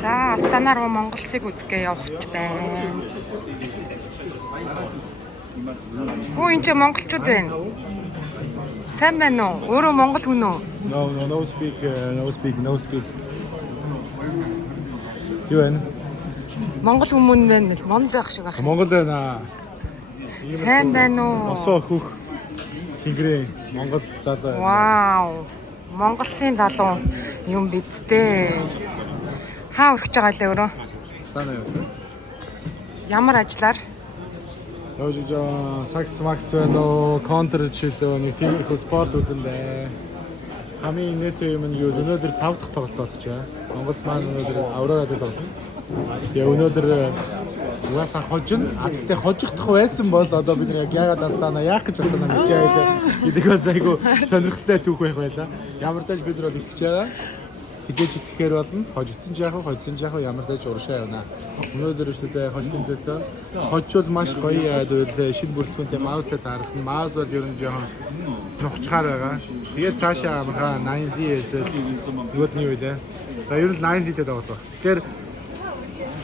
За, Астана руу Монголсыг үзэхгээ явах ч байна. Хөө энэ ч монголчууд байна. Сайн байна уу? Өөрөө монгол хүн үү? No speak. Юу вэ? Монгол хүмүүс байна. Монгол ах шиг байна. Монгол байна. Сайн байна уу? Осоо хөх. Тэнгэрийн Монгол залуу. Вау. Монголын залуу юм бидтэй. Хаа өрхөж байгаа лээ өөрөө? Астана юу? Ямар ажлаар? Ожоо сакс макс вэ, контр чилөө нэг тийм их спорт үзэндээ. Хамгийн нийт юм нь юу өнөөдөр 5 дахь тоглолт болчихоо. Монголс маань өнөөдөр Аврорад тоглоно. Тэгээ өнөөдөр угаасаа хожин, гэхдээ хожигдох байсан бол одоо бид нэг яагаад Астана яах гэж Астана гэж яагаад гэдэгээс айгу сонирхолтой түүх байх байлаа. Ямар ч тач бид нар итгэж байгаа. Хизээж итгэхээр болно. Хожигдсон ч яах вэ, ямар ч тач урагшаа явна. Өнөөдөр өчигдөр хожлын төлөө хожвол маш гоё яадвал шинэ бүрэлдэхүүнтэй маустай дарах. Маус бол ер нь жоохон нухчгаар байгаа. Тэгээд цаашаа амарха 9Z эсвэл нөгөөд нь юу вэ? За ер нь 9Z-тэй тоглох. Тэгэхээр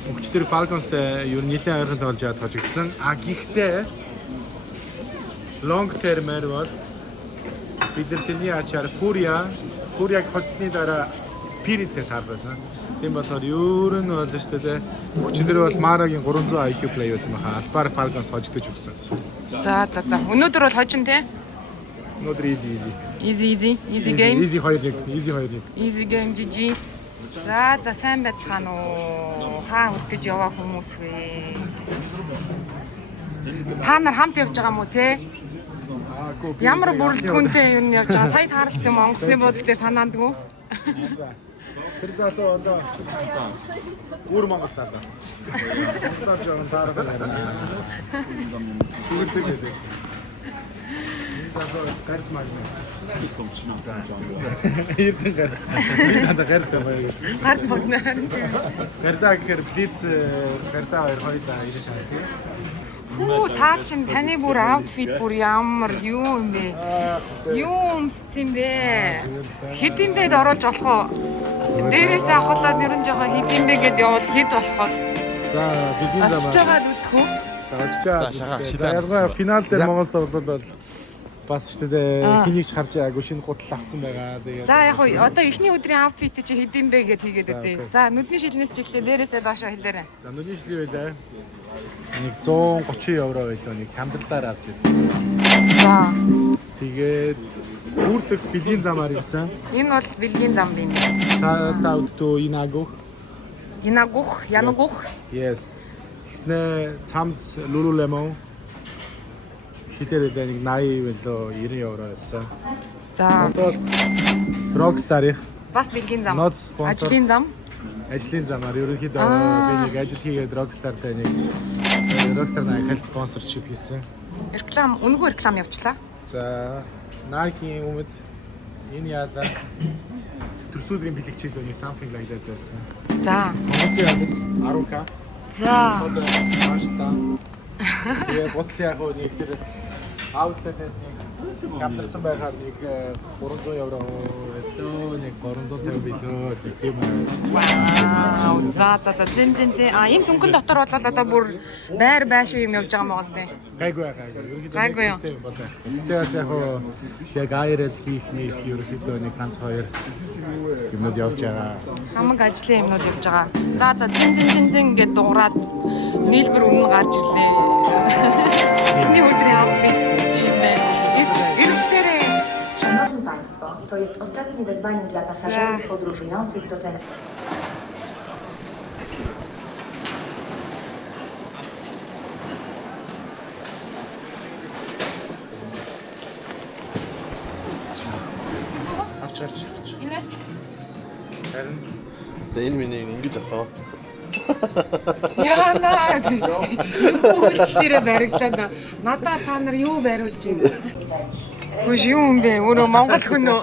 өгчдөр Falcons-тэй ер нь нэлээд ойрхон тоглож яваад хожигдсон. Гэхдээ long term-ээр бол бид нар тэний ачаар Фуряг хоцсны дараа Spirit-тэй таарсан. Тийм болохоор ер нь бол шүү дээ. Өчигдөр бол Марагийн 300 IQ play байсан баха. Албаар Falcons хожигдож өгсөн. За. Өнөөдөр бол хожин те? Өнөөдөр easy game. Easy 2-1. Easy game GG. За сайн байцгаана уу? Хаа үргэж яваа хүмүүс вэ? Та нар хамт явж байгаа мó те? Ямар бүрэлдэхүүнтэй юу явж байгаа? Сая таарлцсан Монголын бодол дээр санаандгүй. За. Тэр залуу одоо бүр Монгол залуу. Одоо жоохон таарах байна. Сүгэлдэг гэдэг. залуу гард магна. Систем чинь Эрдэн гард. Би надад гард байгаа. Гард магна. Гардаа гэхээр блиц гардаа хоёулаа ирэж шаардсан. Хүү таа чин таны бүр аутфит бүр ямар юу юм бэ? Юу өмссөн бэ? Хэдин бэд оруулж болох уу? Дээрээс авахлаад нэрэн жоохон хэдин бэ гэд явал хэд болох вэ? За бидний замаа. Очиж байгаад үзэх үү? За шагаа. Финал дээр Монголд бол бас шүү дээ. Хэнийг ч харж байгаагүй шинэ гутал авсан байгаа. Тэгээд за яг уу одоо эхний өдрийн аутфит чи хэдин бэ гэд хийгээд үзье. За нүдний шилнээс ч ихлээр дээрээсээ доошоо хэлээрэй. За нүдний шил юу вэ? Нэг 130 евро байлаа нэг хямдралаар авч ирсэн. За. Тэгээд бүрдэг бэлгийн замаар ирсэн. Энэ бол бэлгийн зам юм. Out to Inaguk. Янагух. Yes. Тэгснэ цамц Lululemon. Хитэр нэг 80 байлоо 90 евро байсан. За. Rockstar-ийн бас бэлгийн зам. Ажлын зам. Ажлын замаар ерөнхийдөө би нэг ажил хийгээд Rockstar-тай нэг Rockstar-тай хэл спонсоршип хийсэн. Реклам, үнэгүй реклам явуулчлаа. За, Nike-ийн өмнөд энэ яалаа төрсөдрийн бэлэгчид нэг something like that байсан. За. Монголын ядас 10k. За. Баашлаа. Тэгээ бодлоо яг нэг тэр outlet-ээс нэг хямдарсан байхаар нэг 300 евро өдөө нэг 350 билүү тийм аа. За. Зэн. Энэ зүнхэн дотор бол одоо бүр байр байшин юм явж байгаа мó гастай. Гайгүй. Гайгүй. Тэгээд яг айрэл хийх ерөөхдөө нэг ганц хоёр юмуд явж байгаа. Хамаг ажлын юмнууд явж байгаа. За зэн гэдээ дуурайд нийлбэр өмнө гарч ирлээ. Эхний өдрийн аутфит юм байна. Szanowni Państwo, to jest ostatnie wezwanie dla pasażerów podróżujących do ten... Авчирч. Инэ. Харин энэ миний ингэж авах. Яна. Юу хэлтэрэ баригдаад надаа та нар юу бариулж юм? Үгүй юу юм бэ? Өөрөө монгол хүн үү?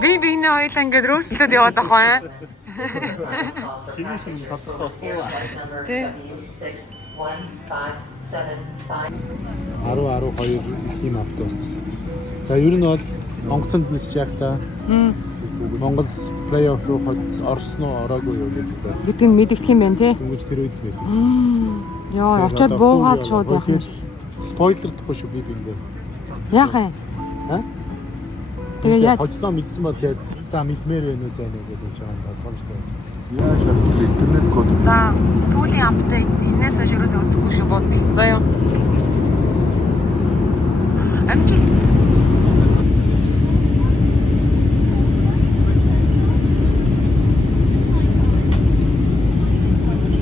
Би биний хоёлаа ингээд рөөслөд яваад байгаа юм. хинээсэн тодорхой. Тэ. 10-12 тийм автобус. За ер нь бол онгоцонд нисэж явахдаа Монголс плей-офф руу орсон уу ороогүй юу гэдэг. Бид энэ мэдэгдэх юм байна тий. Дөнгөж тэр үед л байдаг. Яа, очоод буугаад шууд яах юм. Спойлердохгүй шүү би ингэ. Яах юм? Аа? Тэгээ яа. Хоцноо мэдсэн бол тэгээд за мэдмээр байна уу заа нэг гэж байгаа юм байна. Яа шат интернет код. За, сүүлийн апдейт энэс хойш юусаа үзэхгүй шүү бодол. За яа. Амжилт.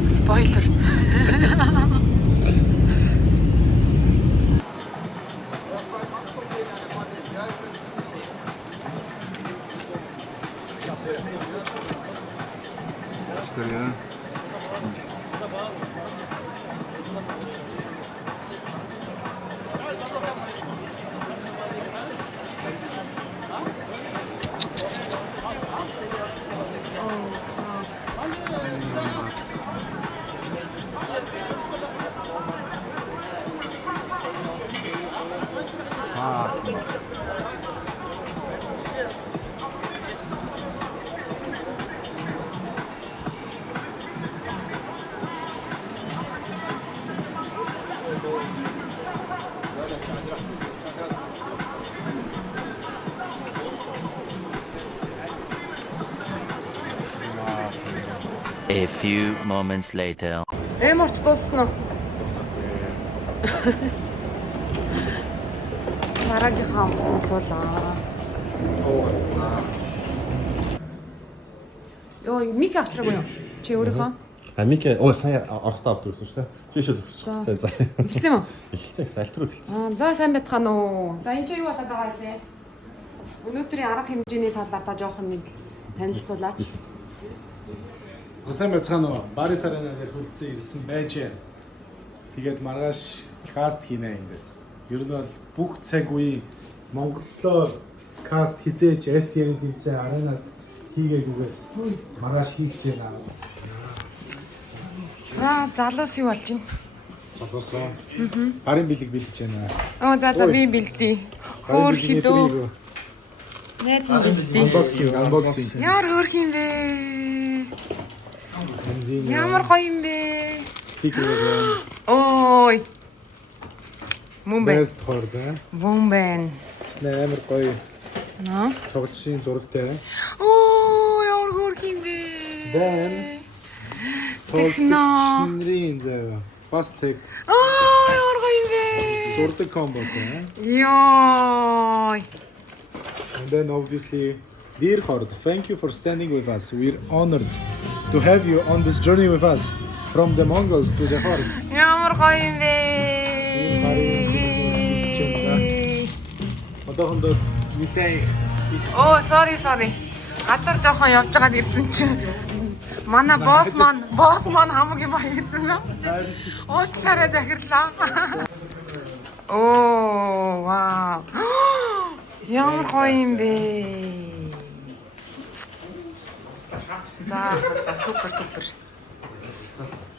Спойлер. Четыре. A few moments later. Эморч дуусна уу? Марагийнхаа амтсуулаа. Йоо, мик авчраагүй юу? Чи өөрийнхөө? А Мика сая орохдоо авдаг гэсэн шүү дээ. Чи шил өгсөн. За. Эхэлсэн юм уу? Эхэлсэн сальтруу эхэлсэн. За сайн байцгаана уу. За энэ ч юу болоод байгаа вэ? Өнөөдрийн арга хэмжээний талаар та жоохон нэг танилцуулаач. За сайн байцгаана уу. Барис арена дээр хүлцэн ирсэн байж байна. Тэгээд маргааш каст хийнэ эндээс. Ер нь бол бүх цаг үеийн монголоор каст хизээж STR-ийн тэмцээн аренад хийгээгүйгээс маргааш хийх гэж байна. За залуус юу болж байна? Залуусаа. Гарын бэлэг бэлдэж байна. За би бэлдээ. Хөөх хідөө. Найз нь бэлдээ. Unboxing. Яар хөөх юм бэ? Ямар гоё юм бэ? Стикер байна. Ой. Мумбай. Best хорд аа. Бомбен. Тэснэ амар гоё. Наа. Тоглолтын зурагтай. Оо, ямар хөөх юм бэ? Then тоглолтын зав. Бас тэг Ямар гоё юм бэ? зурдаг комботой. Йой. And then obviously, dear Hord, thank you for standing with us. We're honored to have you on this journey with us from the Mongols to the Hord. Ямар гоё юм бэ? Одоохондоо нилээн Оо, sorry. Гадар жоохон явж байгаад ирсэн чинь манай босс маань хамгийн баярсан юм. Уучлаарай захирлаа. Оо, вау. Ямар гоё юм бэ? За, супер.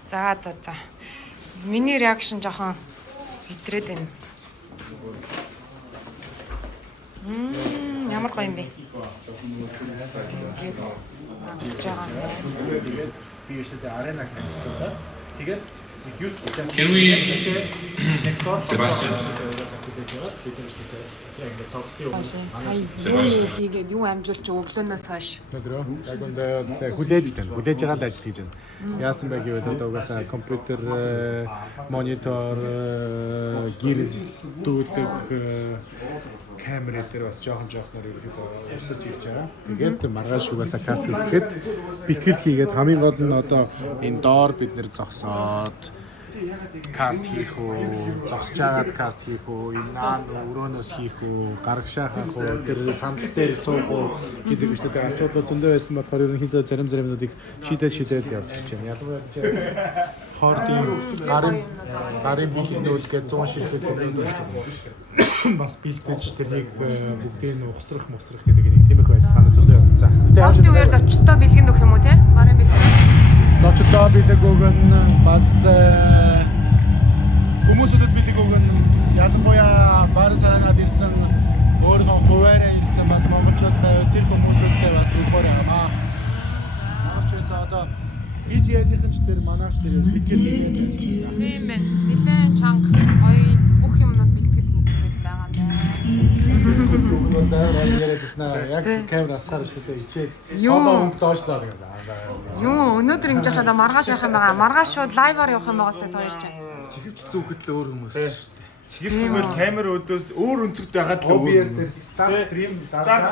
За. Миний реакшн жоохон хэтрээд байна. Ямар гоё юм бэ? би өшөөд арена хийчихсэн. Тэгээд reduce Can we Sebastian? Сая хийгээд юу амжуулч өглөөнөөс хойш. Өдрөө яг үндэ хүлээж байгаа л ажил хийж байна. Яасан бэ гэвэл одоо угаасаа компьютер, монитор, гэр дүүлдэг камер дээр бас жоохон ерөөхдөө усаж ирж байгаа. Тэгээд маргааш угаасаа каст хийхэд бэлтгэл хийгээд хамгийн гол нь одоо энэ доор бид нэр зогсоод каст хийх үү, зогсож байгаад каст хийх үү, энэ наан өрөөнөөс хийх үү, гаргашаа хаах үү, тэр сандал дээр суух үү гэдэг ч гэдэг асуудал зөндөө байсан болохоор ерөнхийдөө заримнуудыг шийдэл явж байна. Ялангуяа Хортын гарын бүснүүд гэж 100 ширхэг зөндөө бас бэлдэж тэрнийг бүгдийг нь ухсрах гэдэг нэг тиймэрхүү ажиллагааны зөндөө явуулсан. Пост үгээр зочдтой бэлгэнд өгөх юм уу те? Гарын бэлгэн. Зочдоо бэлэг өгөн бас хүмүүсүүдэд бэлэг өгөн ялангуяа Барис аренад ирсэн Өөрийнхөө хуваараа ирсэн бас монголчууд байвал тэр хүмүүсүүдтэй бас өгөхөр амаа. Манайч байсан одоо BGL-ийнхэн ч тэр манайч тэр бэлтгэл хийгээд Тийм байна. Нилээн чанга гоё бүх юмнууд бэлтгэл хийгээд байгаа юм байна. өгнөд яриадсан яг камер асгаар шүү дээ ичээд одоо өнг доошлоо гэдэг. Юу өнөөдөр ингэж яхад маргааш явах юм байгаа. Маргааш шууд лайваар явах юм байгаа сте хоёр ч. Чихвч зүүхэд л өөр хүмүүс шүү дээ. Чихэр зүгээр камер өдөөс өөр өнцгт байгаад л OBS дээр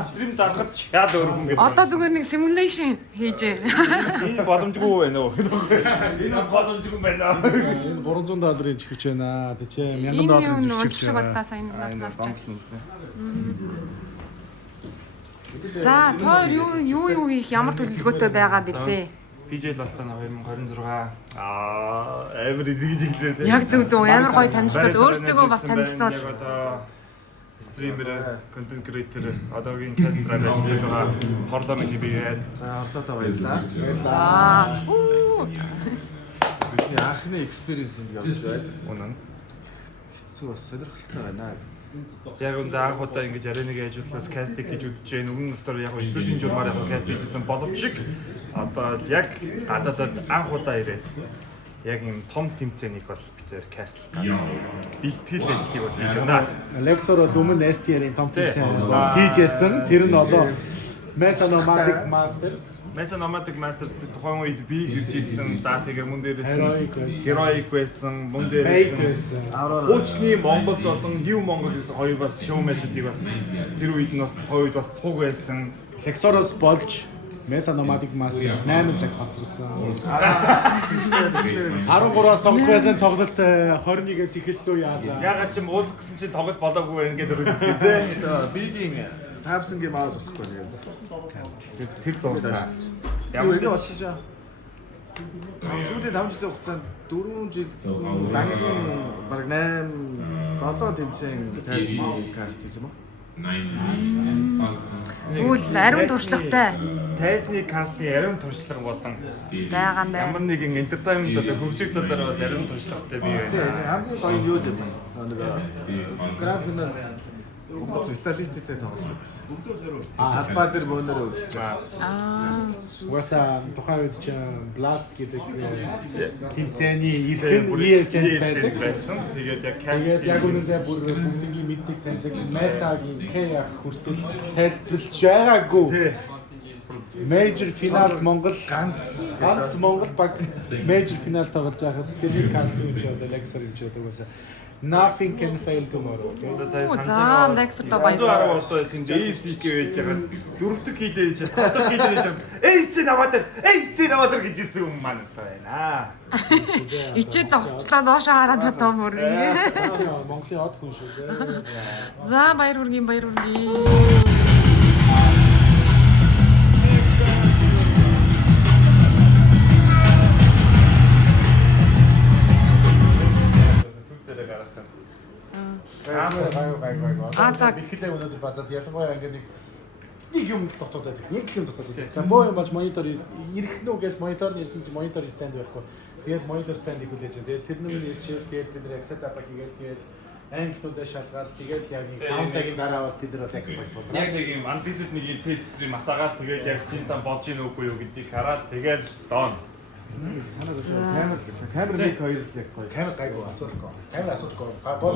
стрим дарахад яад өөр хүн гэдэг. Одоо зүгээр нэг simulation хийжээ. Энэ боломжгүй байна уу? Энэ боломжгүй байна. Энэ $300 чихвч байна. Тэ чи $1000 чихвч байна. Бодлоо сайн надаас ч. За тоор юу хийх ямар төлөвлөгөөтэй байгаа бэлээ? BGL Astana 2026 амар идэж иглээ. Яг зөв ямар гоё танилцуулаад өөрсдөө бас танилцуул. Одоо стример, контент креатор, одоогийн кастер ажиллаж байгаа хорлоо мэл бигээд. За орлоо та баярлаа. Аа. Бидний анхны экспириенс юм явж байна. Үнэн. Хэцүү бас сонирхолтой байна. Яг үндэ анх удаа ингэж ареныг ажиллуулаас кастинг хийж үзэж байна. Өмнө нь болохоор яг студийн журмаар яг каст хийжсэн боловч одоо яг гадаадад анх удаа ирээд яг юм том тэмцээнийг бол бид кастлах гад бэлтгэл ажлыг бол хийж байна. Lexor бол өмнө STR-ийн том тэмцээн хийжсэн. Тэр нь одоо Mesa Nomadic Masters тухайн үед би гэрж ирсэн. За тэгээ мөн дээрээс Heroic байсан, мөн дээрээс хуучны Монгол золон New Монгол гэсэн хоёр бас шоу мэчүүдийг бас тэр үед нь бас хоёр бас цуг байсан. Lexor-оос болж Mesa Nomadic Masters 8 цаг хоцорсон. 13-аас тоглох байсан тоглолт 21-ээс эхэллөө яалаа. Ягаад ч юм уулзах гэсэн чинь тоглолт болоогүй байна гэдэг үү? Бигийн Тавсангийн маус болохгүй нэр. Тэр зурсан. Ямар нэг очиж аа. Сүүлийн 5 жилийн хугацаанд 4 жил лангийн баг 8 7 тэмцээн тайзны каст хийсэн ба. Тэгвэл ариун туршлагатай Тайзны кастны ариун туршлага болон байгаа юм байна. ямар нэгэн entertainment болоо хөгжих талаар бас ариун туршлагатай бий байна. Хамгийн гоё юу гэдэг нэг графинал Гомбоц виталититэй тоглолт. Албаа дээр бөөнөрөө үзэж байгаа. Угаасаа тухайн үед ч Blast гэдэг тэмцээний эрхэм ESN байсан. Тэгээд яг тэгээд яг каст үнэндээ бүр бүгдийн мэддэг таньдаг метагийн K-ах хүртэл тайлбарлаж байгаагүй. Major final Монгол ганц Монгол баг Major final тоглож байхад тэр каст юм ч одоо Lexor юм ч одоо угаасаа Nothing can fail tomorrow. За next то баярлалаа. 110 болоо их энэ ACK байж байгаа. Дөрөвдөг хийлээ гэж татдаг хийлээ гэж AC наваад гэж хэлсэн юм маань байна. Ичээд зогсчлаа доошоо хараад одоо бүр. Монголын од хүн шүү дээ. За баяр хүргэе. За бэлгэлээ өнөөдөр базаад ялангуяа ингээд нэг юм л дутагдаад байна. Нэг юм дутагдаад байна. За боо юм болж монитор ирэх нүү гэж монитор нэрсэн чи монитор стенд байхгүй. Тэгээд монитор стендийг хүлээж байна. Тэгээд тэр нь ирчихэл тэгээд бид нэр сетап хийгээл англиудаа шалгаад тэгээд яг 5 цагийн дараа бид нар яг байсан. Яг нэг юм unfised нэг юм тест стрим асаагаал тэгээд яг чинь та болж ийн үгүй юу гэдгийг хараад тэгээд доон. Камер нэг хоёр л яг гоё. Камер гайгүй асуудалгүй. Камер асуудалгүй. Гол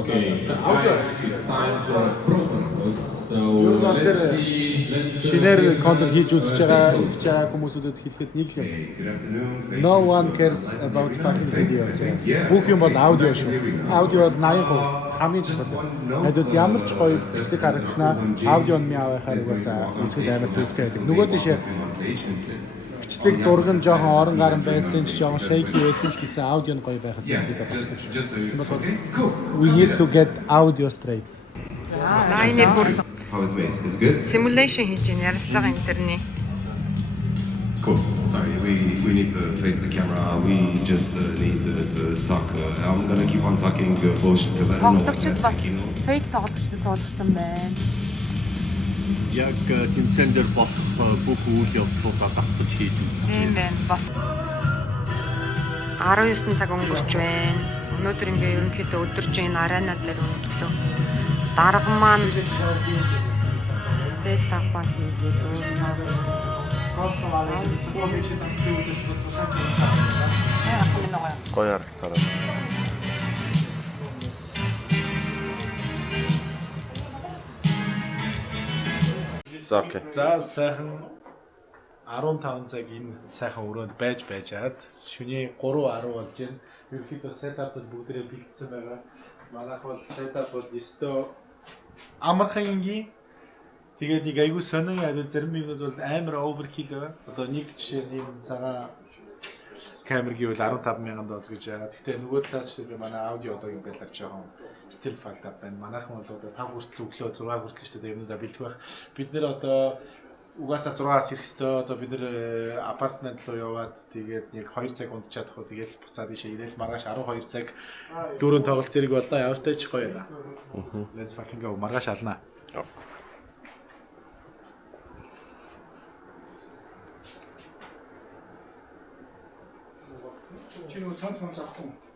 аудио. Шинээр контент хийж үзэж байгаа хүмүүсүүдэд хэлэхэд нэг юм. No one cares about fucking video. Бүх юм бол аудио шүү. Аудио бол 80% хамгийн чухал. Надад ямар ч гоё бичлэг харагдсанаа аудио нь авахаар угаасаа үзэхэд амар төвтэй байдаг. Нөгөө тийшээ бичлэг зураг нь жоохон орон гарan байсан ч жоохон shaky байсан ч гэсэн аудио нь гоё байхад we need to get audio straight. За энэ бүр simulation хийж байна. Ярилцлага интерний. Cool. Sorry, we need to face the camera. We just need to talk. I'm gonna keep on talking bullshit because I don't know. Тоглогчд бас fake тоглогчдод суулгацсан байна. Яг тэмцээн дээр болох бүх үйл явдлуудаа давтаж хийж үзсэн. Тийм байна. Бас 19 цаг өнгөрч байна. Өнөөдөр ингээ ерөнхийдөө өдөржин арена дээр өндөрлөө. Дарга маань сетапа хийгээд дуусаад. Просто малайж зөвхөн би чинь студиуд шүү дээ шат. Гоё харагцаараа. За окей. За сайхан 15 цаг энэ сайхан өрөөнд байж байжгаад шөнийн 3:10 болж байна. Ерөнхийдөө сетап бол бүгдээрээ бэлдсэн байгаа. Манайх бол сетап бол ёстой амархан ингийн. Тэгээд нэг айгүй сонин яа зарим юмнууд бол амар оверкил байгаа. Одоо нэг жишээ нэг цагаан камер гэвэл 15,000 гэж байгаа. Гэхдээ нөгөө талаас шиг манай аудио одоогийн байдлаар жоохон still fucked up байна. Манайхан бол одоо 5 хүртэл өглөө 6 хүртэл ч гэдэг юмудаа бэлдэх байх. Бид нэр одоо угаасаа 6-аас ирэх ёстой. Одоо бид нэр апартмент руу яваад тэгээд нэг 2 цаг унтчаад хөө тэгээд буцаад ийшээ ирээл маргааш 12 цаг дөрөв тоглолт зэрэг бол да ямартай ч гоё байна. Let's fucking go. Маргааш алнаа. Чи нөгөө цонх авах юм.